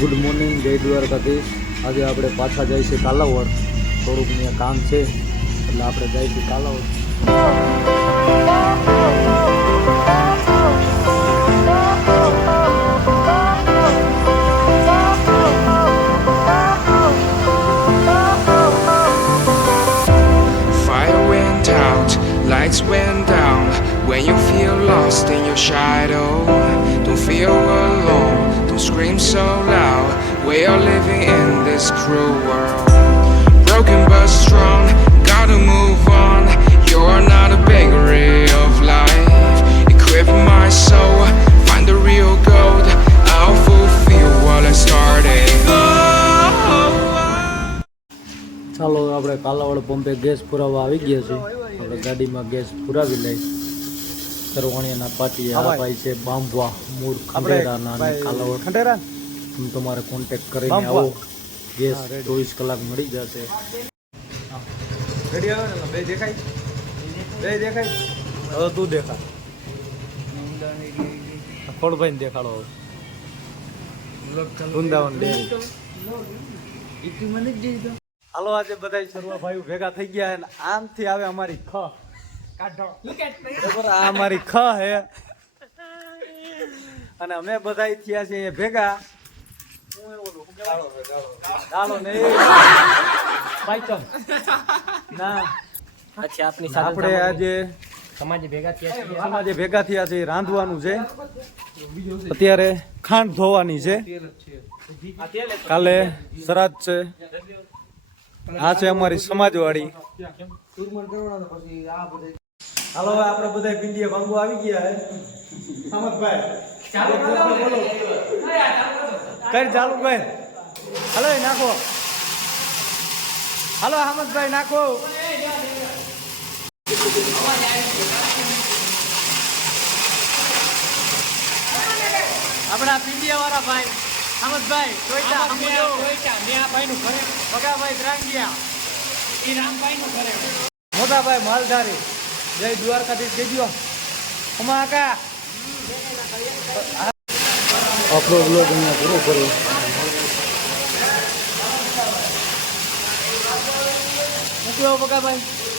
Good morning જય દ્વારકાધીશ આજે આપણે પાછા જાય છે કાલાવડ થોડુંક અહીંયા કામ છે એટલે આપણે જાય છે Kalavad Fire went out, lights went down. When you feel lost in your shadow, don't feel alone, don't scream so loud. We are living in this cruel world. Broken but strong, gotta move on. You're not a bakery of life. Equip my soul, find the real gold. I'll fulfill what I started. ચાલો આપણે Kalavad પંપે gas પુરાવા આવી ગયા છે આપણે ગાડીમાં gas પુરાવી લઈ સરવાણિયાના પાટીએ આ ભાઈ છે બાંભવા મૂળ ખંડેરાના અને કાલાવડ ખંડેરા તમે તમારે કોન્ટેક્ટ કરીને આવો. ગેસ ચોવીસ કલાક મળી જશે. રેડી આવે ને? બે દેખાય? બે દેખાય? હવે તું દેખા ખોડભાઈ દેખાડો હવે. વૃંદાવન ડેરી. હાલો આજે બધા સર્વ ભાઈઓ ભેગા થઈ ગયા અને આમથી આવે અમારી ખ. બરોબર આ અમારી ખ હે. અને અમે બધા થયા છીએ ભેગા. આપણે આજે સમાજે ભેગા થયા ભેગા થયા છે રાંધવાનું છે. અત્યારે ખાંડ ધોવાની છે. કાલે સરાજ છે. આ છે અમારી સમાજવાળી. હાલો હવે આપણે બધા પિંડીએ ભાંગો આવી ગયા હે. અમતભાઈ બોલો કઈ ચાલુ કઈ હલો નાખો. હલો અહમદભાઈ નાખો. આપણા પિંડિયા વાળા ભાઈ અહમદભાઈ ટોયટા અમુજો ભગાભાઈ દ્રાંગિયા મોટાભાઈ માલધારી. જય દ્વારકાધીશ કેજો અમા કા? આપણો બ્લોગ અહીંયા પૂરો કર્યો મૂક્યો ભગાભાઈ